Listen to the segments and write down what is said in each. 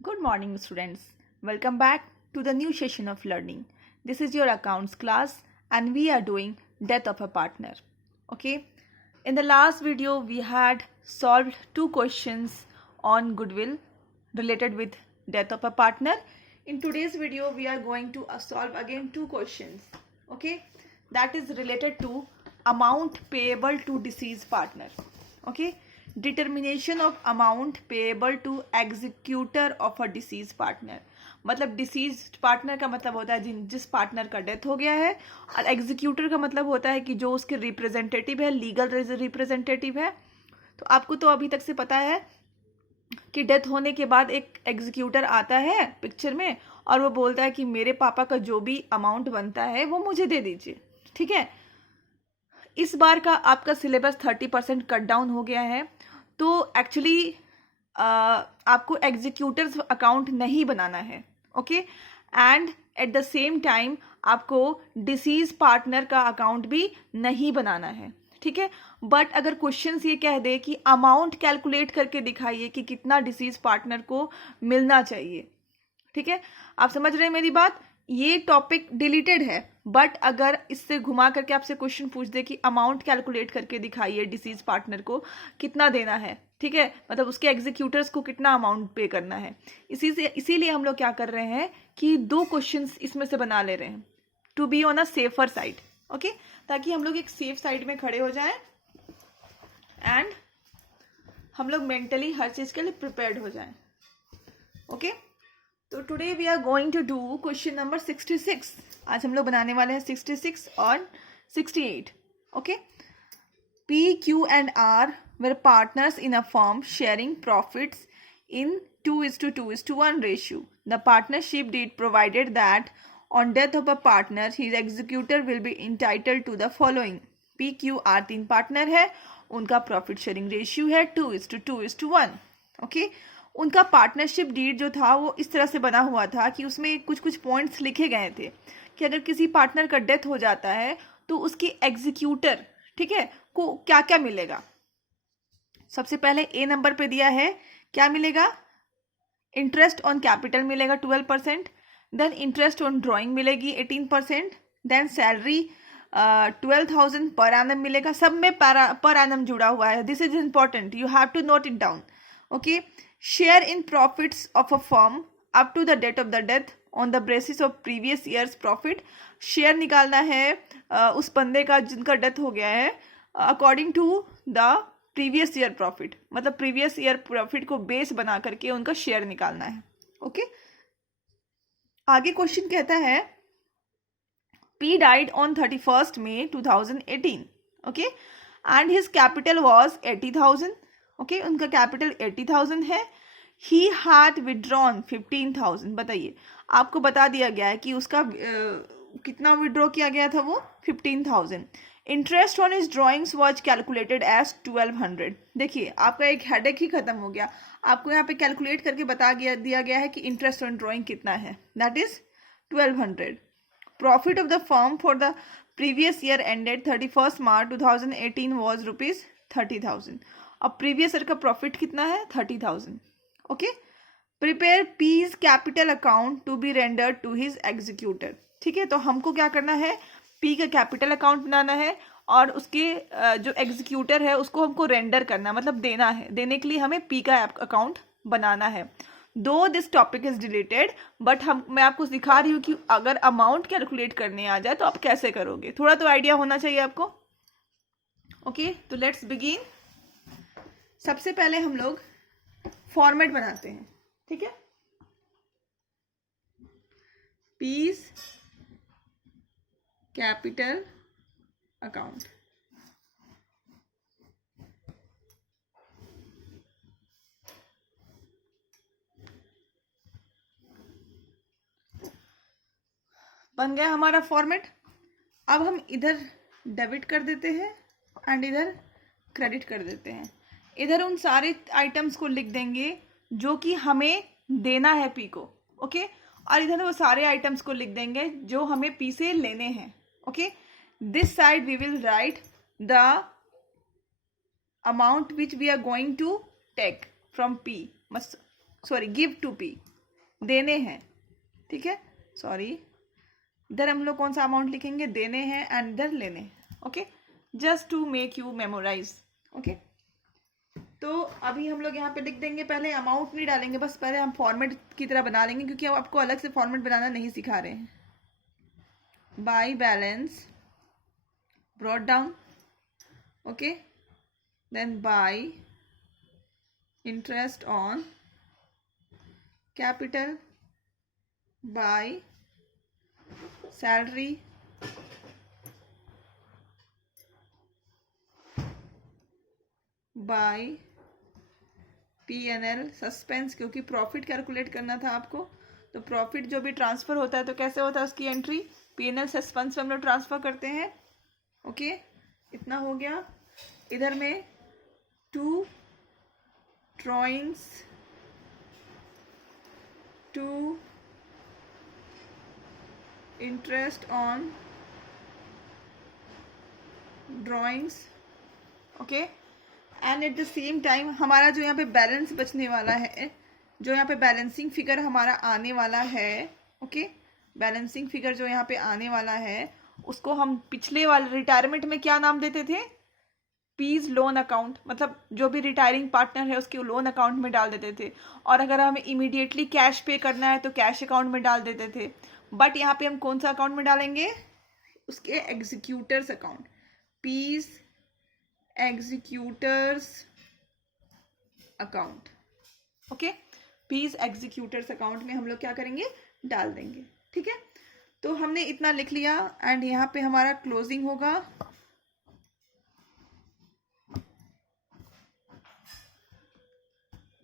Good morning, students. Welcome back to the new session of learning. This is your accounts class, and we are doing death of a partner. Okay. In the last video, we had solved two questions on goodwill related with death of a partner. In today's video, we are going to solve again two questions. Okay. That is related to amount payable to deceased partner. Okay. Determination of amount payable to executor of a deceased partner. मतलब deceased partner का मतलब होता है जिस partner का death हो गया है, और एग्जीक्यूटर का मतलब होता है कि जो उसके रिप्रेजेंटेटिव है, लीगल रिप्रेजेंटेटिव है. तो आपको तो अभी तक से पता है कि डेथ होने के बाद एक एग्जीक्यूटर आता है पिक्चर में और वो बोलता है कि मेरे पापा का जो भी अमाउंट बनता है वो मुझे दे दीजिए. ठीक है. इस बार का आपका सिलेबस 30% कट डाउन हो गया है. तो एक्चुअली आपको एग्जीक्यूटर्स अकाउंट नहीं बनाना है. Okay. And at the same time आपको डिसीज पार्टनर का अकाउंट भी नहीं बनाना है. ठीक है. बट अगर क्वेश्चंस ये कह दे कि अमाउंट कैलकुलेट करके दिखाइए कि कितना डिसीज पार्टनर को मिलना चाहिए. ठीक है. आप समझ रहे हैं मेरी बात. ये टॉपिक डिलीटेड है, बट अगर इससे घुमा करके आपसे क्वेश्चन पूछ दे कि अमाउंट कैलकुलेट करके दिखाइए डिसीज पार्टनर को कितना देना है. ठीक है. मतलब उसके एग्जीक्यूटर्स को कितना अमाउंट पे करना है. इसीलिए हम लोग क्या कर रहे हैं कि दो क्वेश्चंस इसमें से बना ले रहे हैं to be on a safer side. Okay. ताकि हम लोग एक सेफ साइड में खड़े हो जाएं एंड हम लोग मेंटली हर चीज के लिए प्रिपेयर्ड हो जाएं. ओके. तो today we are going to do question number 66. आज हम लोग बनाने वाले हैं 66 और 68. Okay. P, Q and R were partners in a firm sharing profits in 2:2:1 ratio. The partnership deed provided that on death of a partner, his executor will be entitled to the following. P, Q, R तीन partner है, उनका profit sharing ratio है 2:2:1. Okay. उनका partnership deed जो था वो इस तरह से बना हुआ था कि उसमें कुछ कुछ पॉइंट्स लिखे गए थे कि अगर किसी पार्टनर का डेथ हो जाता है तो उसकी एग्जीक्यूटर, ठीक है, को क्या क्या मिलेगा. सबसे पहले ए नंबर पे दिया है क्या मिलेगा. इंटरेस्ट ऑन कैपिटल मिलेगा 12%. देन इंटरेस्ट ऑन ड्रॉइंग मिलेगी 18%. देन सैलरी 12,000 पर एनम मिलेगा. सब में पर एनम जुड़ा हुआ है. This is important, you have to note it down. Okay. Share in profits of a firm up to the date of the death on the basis of previous years profit. Share निकालना है उस बंदे का जिनका death हो गया है according to the previous year profit. मतलब प्रीवियस ईयर प्रॉफिट को बेस बना करके उनका शेयर निकालना है. ओके. आगे क्वेश्चन कहता है P died on 31st May 2018. Okay. And his capital was 80,000. Okay. उनका कैपिटल 80,000 है. He had withdrawn 15,000. बताइए, आपको बता दिया गया है कि उसका कितना विड्रॉ किया गया था वो 15,000. Interest on his drawings was calculated as 1200. देखिए, आपका एक हेडेक ही खत्म हो गया. आपको यहाँ पे कैलकुलेट करके दिया गया है कि इंटरेस्ट ऑन ड्रॉइंग कितना है. That is 1200. Profit of the firm for the previous year ended 31st March 2018 was ₹30,000. अब प्रीवियस ईयर का प्रॉफिट कितना है 30,000. Okay. Prepare P's capital account to be rendered to his executor. ठीक है. तो हमको क्या करना है, पी का कैपिटल अकाउंट बनाना है और उसके जो एग्जीक्यूटर है उसको हमको रेंडर करना, मतलब देना है. देने के लिए हमें पी का अकाउंट बनाना है. दो this topic is deleted, but मैं आपको सिखा रही हूँ कि अगर अमाउंट कैलकुलेट करने आ जाए तो आप कैसे करोगे. थोड़ा तो आइडिया होना चाहिए आपको. ओके. तो लेट्स बिगिन. सबसे पहले हम लोग फॉर्मेट बनाते हैं. ठीक है. Piece capital account. बन गया हमारा फॉर्मेट. अब हम इधर डेबिट कर देते हैं एंड इधर क्रेडिट कर देते हैं. इधर उन सारे आइटम्स को लिख देंगे जो कि हमें देना है पी को. ओके. और इधर वो सारे आइटम्स को लिख देंगे जो हमें पी से लेने हैं. Okay. This side we will write the amount which we are going to take from P. Sorry give to P, देने हैं, ठीक है, सॉरी इधर हम लोग कौन सा अमाउंट लिखेंगे, देने हैं, एंड इधर लेने हैं, okay, just to make you memorize, okay. तो अभी हम लोग यहाँ पे लिख देंगे, पहले अमाउंट नहीं डालेंगे, बस पहले हम फॉर्मेट की तरह बना लेंगे, क्योंकि हम आपको अलग से फॉर्मेट बनाना नहीं सिखा रहे हैं। By balance brought down, okay, then by interest on capital, by salary, by P&L, suspense, क्योंकि प्रॉफिट कैलकुलेट करना था आपको, तो प्रॉफिट जो भी ट्रांसफर होता है तो कैसे होता है उसकी एंट्री, P&L सस्पेंस में हम लोग ट्रांसफर करते हैं, ओके, इतना हो गया। इधर में 2 drawings, 2 interest on drawings, okay, and at the same time हमारा जो यहाँ पे बैलेंस बचने वाला है, जो यहाँ पे बैलेंसिंग फिगर हमारा आने वाला है, ओके, बैलेंसिंग फिगर जो यहाँ पे आने वाला है उसको हम पिछले वाले रिटायरमेंट में क्या नाम देते थे, पीज लोन अकाउंट, मतलब जो भी रिटायरिंग पार्टनर है उसके लोन अकाउंट में डाल देते थे, और अगर हमें इमीडिएटली कैश पे करना है तो कैश अकाउंट में डाल देते थे। बट यहाँ पे हम कौन सा अकाउंट में डालेंगे, उसके executors account, P's executors account, okay, P's executors account में हम लोग क्या करेंगे, डाल देंगे, ठीक है। तो हमने इतना लिख लिया, एंड यहाँ पे हमारा क्लोजिंग होगा,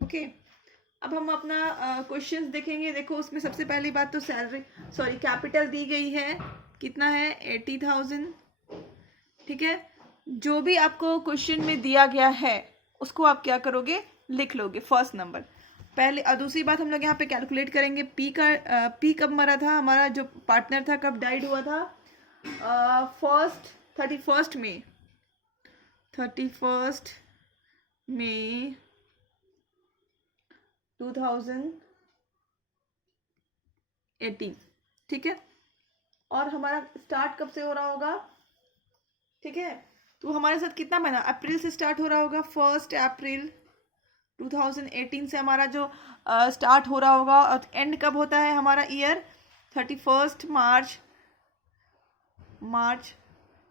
ओके। अब हम अपना क्वेश्चंस देखेंगे। देखो उसमें सबसे पहली बात तो सॉरी कैपिटल दी गई है, कितना है 80,000, ठीक है। जो भी आपको क्वेश्चन में दिया गया है उसको आप क्या करोगे, लिख लोगे फर्स्ट नंबर पहले। और दूसरी बात हम लोग यहाँ पे कैलकुलेट करेंगे पी कब मरा था, हमारा जो पार्टनर था कब डाइड हुआ था, 31 मई 2018, ठीक है। और हमारा स्टार्ट कब से हो रहा होगा, ठीक है, तो हमारे साथ कितना महीना, अप्रैल से स्टार्ट हो रहा होगा, 1 अप्रैल 2018 से हमारा जो स्टार्ट हो रहा होगा, और एंड कब होता है हमारा ईयर, 31 मार्च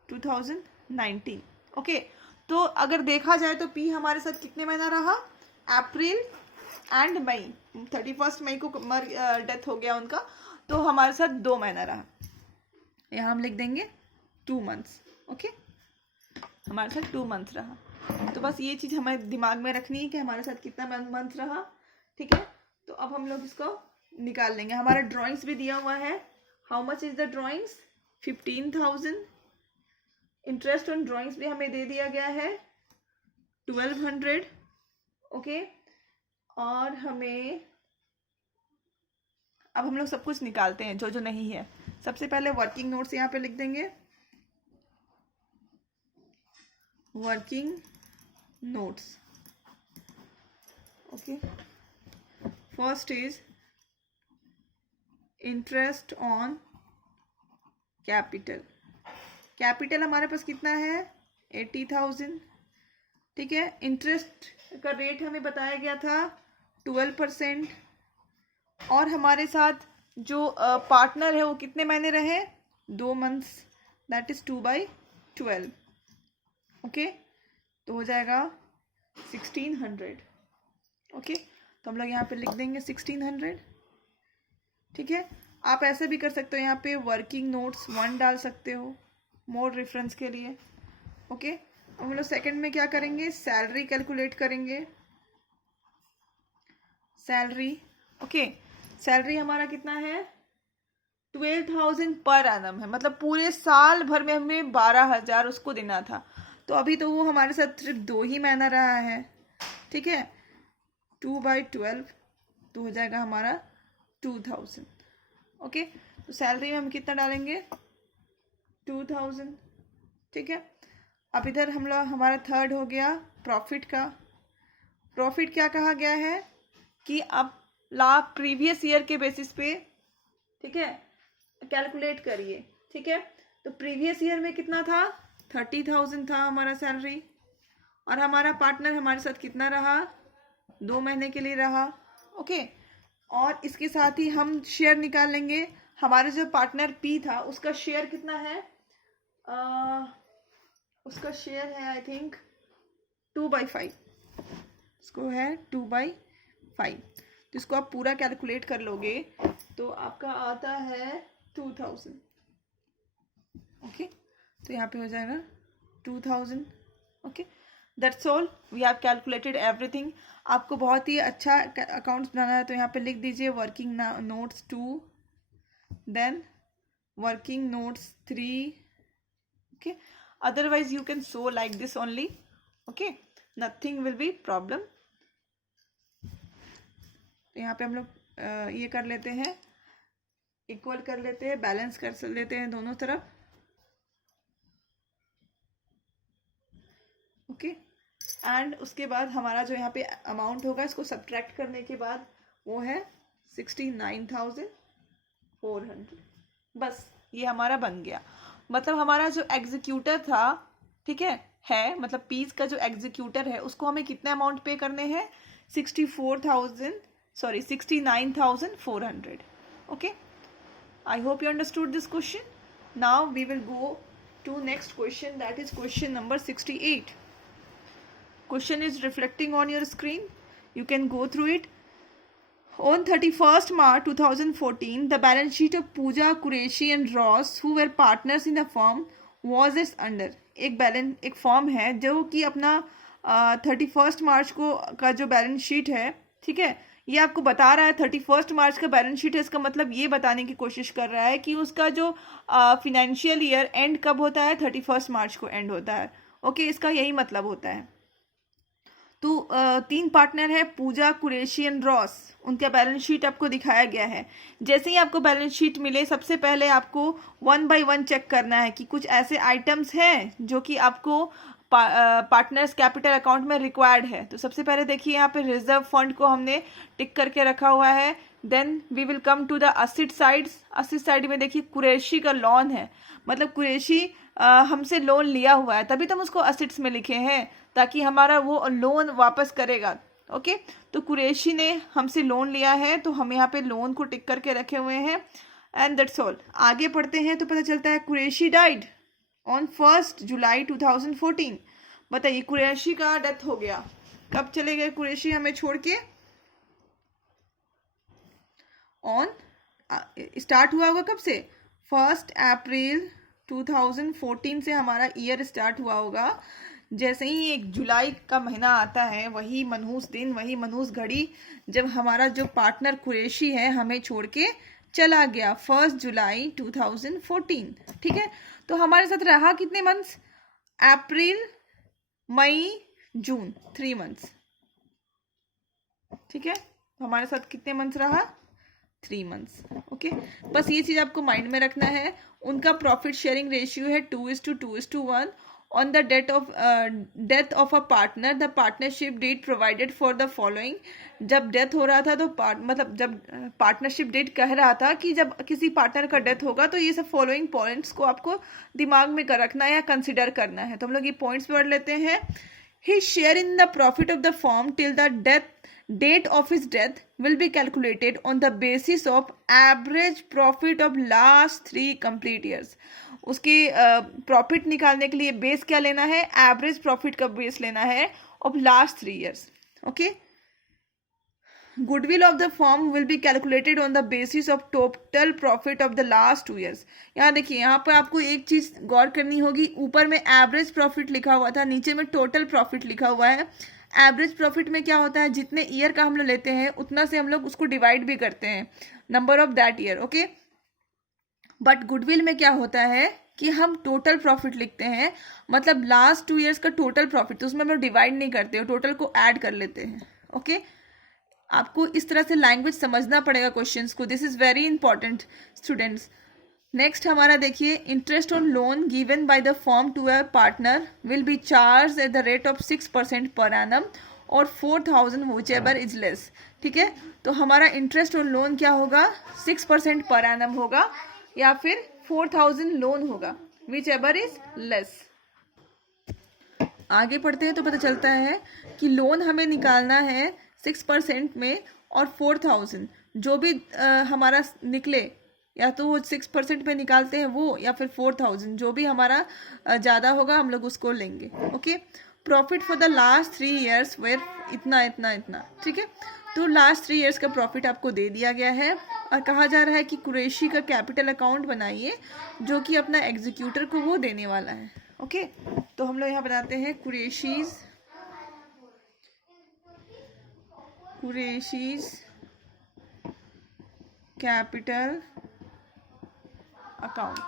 2019, ओके। तो अगर देखा जाए तो पी हमारे साथ कितने महीना रहा, अप्रैल एंड मई, 31 मई को डेथ हो गया उनका, तो हमारे साथ 2 महीना रहा, यहाँ हम लिख देंगे 2 मंथ्स, ओके, हमारे साथ 2 मंथ रहा। तो बस ये चीज़ हमें दिमाग में रखनी है कि हमारे साथ कितना मंथ रहा, ठीक है। तो अब हम लोग इसको निकाल लेंगे। हमारा ड्राइंग्स भी दिया हुआ है, how much is the drawings, 15,000, interest on drawings भी हमें दे दिया गया है 1200, ओके। और हमें अब हम लोग सब कुछ निकालते हैं जो जो नहीं है। सबसे पहले वर्किंग नोट्स यहाँ पे लिख देंगे, working notes, okay. First is interest on capital, capital हमारे पास कितना है 80,000, ठीक है। इंटरेस्ट का रेट हमें बताया गया था 12%, और हमारे साथ जो पार्टनर है वो कितने महीने रहे, 2 मंथ्स, दैट इज 2/12, ओके। तो हो जाएगा 1600, ओके। तो हम लोग यहाँ पे लिख देंगे 1600, ठीक है। आप ऐसे भी कर सकते हो, यहाँ पे वर्किंग नोट्स 1 डाल सकते हो मोर रेफरेंस के लिए, ओके। हम लोग सेकंड में क्या करेंगे, सैलरी कैलकुलेट करेंगे, सैलरी, ओके। सैलरी हमारा कितना है 12,000 पर एनम है, मतलब पूरे साल भर में हमें 12,000 उसको देना था। तो अभी तो वो हमारे साथ सिर्फ 2 ही महीना रहा है, ठीक है। 2/12 तो हो जाएगा हमारा 2,000, ओके। तो सैलरी में हम कितना डालेंगे 2,000, ठीक है। अब इधर हम लोग हमारा थर्ड हो गया प्रॉफिट का। प्रॉफिट क्या कहा गया है कि अब प्रीवियस ईयर के बेसिस पे, ठीक है, कैलकुलेट करिए, ठीक है। तो प्रीवियस ईयर में कितना था, 30,000 था हमारा सैलरी, और हमारा पार्टनर हमारे साथ कितना रहा, 2 महीने के लिए रहा, ओके। और इसके साथ ही हम शेयर निकाल लेंगे। हमारे जो पार्टनर पी था उसका शेयर कितना है, उसका शेयर है आई थिंक 2/5, इसको है 2/5। तो इसको आप पूरा कैलकुलेट कर लोगे तो आपका आता है 2000, ओके। तो यहाँ पे हो जाएगा 2000, okay. That's all, we have calculated everything. आपको बहुत ही अच्छा अकाउंट्स बनाना है तो यहाँ पे लिख दीजिए working notes 2, then working notes 3, okay. Otherwise you can show like this only, okay, nothing will be problem. तो यहाँ पे हम लोग ये कर लेते हैं, इक्वल कर लेते हैं, बैलेंस कर लेते हैं दोनों तरफ, ओके। एंड उसके बाद हमारा जो यहाँ पे अमाउंट होगा इसको सब्ट्रैक्ट करने के बाद वो है 69,400। बस ये हमारा बन गया। मतलब हमारा जो एग्जीक्यूटर था, ठीक है मतलब पीस का जो एग्जीक्यूटर है उसको हमें कितने अमाउंट पे करने हैं, 69,400, okay. I hope you understood this question. Now we will go to next question, that is question number 68. Question is reflecting on your screen, you can go through it. On 31st March 2014, the balance sheet of Pooja, Qureshi and Ross, who were partners in the firm, was as under. एक form है जो कि अपना 31 मार्च को का जो balance sheet है, ठीक है, ये आपको बता रहा है 31 मार्च का बैलेंस शीट है। इसका मतलब ये बताने की कोशिश कर रहा है कि उसका जो फिनेंशियल ईयर एंड कब होता है, 31 मार्च को एंड होता है, ओके। इसका यही मतलब होता है। तो 3 पार्टनर है, पूजा, कुरैशी एंड रॉस, उनका बैलेंस शीट आपको दिखाया गया है। जैसे ही आपको बैलेंस शीट मिले सबसे पहले आपको 1 by 1 चेक करना है कि कुछ ऐसे आइटम्स हैं जो कि आपको पार्टनर्स कैपिटल अकाउंट में रिक्वायर्ड है। तो सबसे पहले देखिए यहाँ पे रिजर्व फंड को हमने टिक करके रखा हुआ है। Then we will come to the asset sides. Asset side में देखिए कुरैशी का लोन है, मतलब कुरैशी हमसे लोन लिया हुआ है, तभी तो हम उसको असिट्स में लिखे हैं ताकि हमारा वो लोन वापस करेगा, ओके। तो कुरैशी ने हमसे लोन लिया है तो हम यहाँ पे लोन को टिक करके रखे हुए हैं एंड दैट्स ऑल। आगे पढ़ते हैं तो पता चलता है कुरैशी डाइड ऑन 1 जुलाई 2014। बताइए कुरैशी का डेथ हो गया, कब चले गए कुरैशी हमें छोड़ के, ऑन स्टार्ट हुआ होगा कब से, 1 अप्रैल 2014 से हमारा ईयर स्टार्ट हुआ होगा। जैसे ही 1 जुलाई का महीना आता है, वही मनहूस दिन, वही मनहूस घड़ी जब हमारा जो पार्टनर कुरैशी है हमें छोड़ के चला गया, 1 जुलाई 2014, ठीक है। तो हमारे साथ रहा कितने मंथ्स, अप्रैल, मई, जून, 3 मंथ्स, ठीक है। तो हमारे साथ कितने मंथ्स रहा, 3 मंथ्स, ओके। बस ये चीज आपको माइंड में रखना है। उनका प्रॉफिट शेयरिंग रेशियो है 2:1। On the death of a partner, the partnership deed provided for the following. जब डेथ हो रहा था तो मतलब जब पार्टनरशिप डेट कह रहा था कि जब किसी पार्टनर का डेथ होगा तो ये सब फॉलोइंग पॉइंट्स को आपको दिमाग में रखना है या कंसिडर करना है। तो हम लोग ये पॉइंट्स पढ़ लेते हैं। His share in the profit of the firm till the date of his death will be calculated on the basis of average profit of last 3 complete years. उसकी प्रॉफिट निकालने के लिए बेस क्या लेना है, एवरेज प्रॉफिट का base लेना है of last 3 years, okay. Goodwill of the firm will be calculated on the basis of total profit of the last 2 years। यहाँ देखिए, यहाँ पर आपको एक चीज गौर करनी होगी, ऊपर में एवरेज प्रॉफिट लिखा हुआ था, नीचे में टोटल प्रॉफिट लिखा हुआ है। एवरेज प्रॉफिट में क्या होता है, जितने ईयर का हम लोग लेते हैं उतना से हम लोग उसको डिवाइड भी करते हैं, number of that year, okay. But goodwill में क्या होता है कि हम टोटल प्रॉफिट लिखते हैं, मतलब लास्ट 2 years का टोटल प्रॉफिट, तो उसमें हम लोग डिवाइड नहीं करते हो, टोटल को ऐड कर लेते हैं, ओके। आपको इस तरह से लैंग्वेज समझना पड़ेगा क्वेश्चंस को, this is very important students. Next हमारा देखिए, interest on loan given by the firm to a partner will be charge at the rate of 6% per annum और 4,000 व्हिचएवर इज लेस। ठीक है, तो हमारा इंटरेस्ट और लोन क्या होगा, 6% पर एनम होगा या फिर 4000 लोन होगा, विच एवर इज लेस। आगे पढ़ते हैं तो पता चलता है कि लोन हमें निकालना है 6% में, और 4000 जो भी हमारा निकले, या तो वो 6% पे निकालते हैं वो, या फिर 4000 जो भी हमारा ज़्यादा होगा हम लोग उसको लेंगे। Okay, profit for the last 3 years were इतना इतना इतना। ठीक है, तो लास्ट 3 ईयर्स का प्रॉफिट आपको दे दिया गया है और कहा जा रहा है कि कुरैशी का कैपिटल अकाउंट बनाइए जो कि अपना एग्जीक्यूटर को वो देने वाला है। ओके, तो हम लोग यहाँ बनाते हैं कुरैशीज कैपिटल अकाउंट।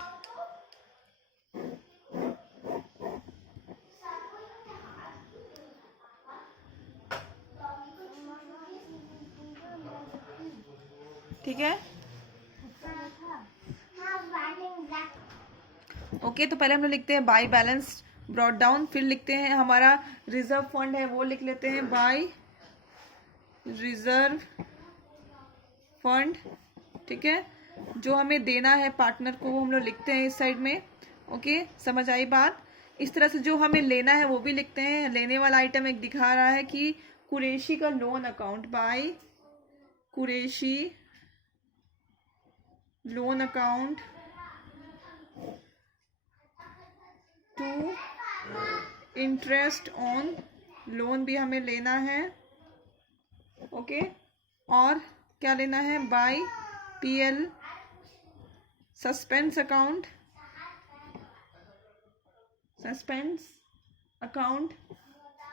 ठीक है, ओके, तो पहले हम लोग लिखते हैं बाय बैलेंस ब्रॉट डाउन, फिर लिखते हैं हमारा रिजर्व फंड है वो लिख लेते हैं बाय रिजर्व फंड। ठीक है, जो हमें देना है पार्टनर को वो हम लोग लिखते हैं इस साइड में। ओके, समझ आई बात। इस तरह से जो हमें लेना है वो भी लिखते हैं। लेने वाला आइटम एक दिखा रहा है कि कुरैशी का loan account, by Qureshi loan account to interest on loan भी हमें लेना है। ओके, और क्या लेना है, बाय पीएल सस्पेंस अकाउंट,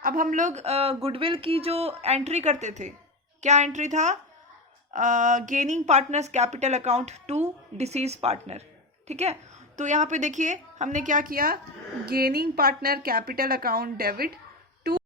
अब हम लोग गुडविल की जो एंट्री करते थे, क्या एंट्री था, gaining partners capital account to deceased partner. ठीक है, तो यहाँ पे देखिए हमने क्या किया, gaining partner capital account debit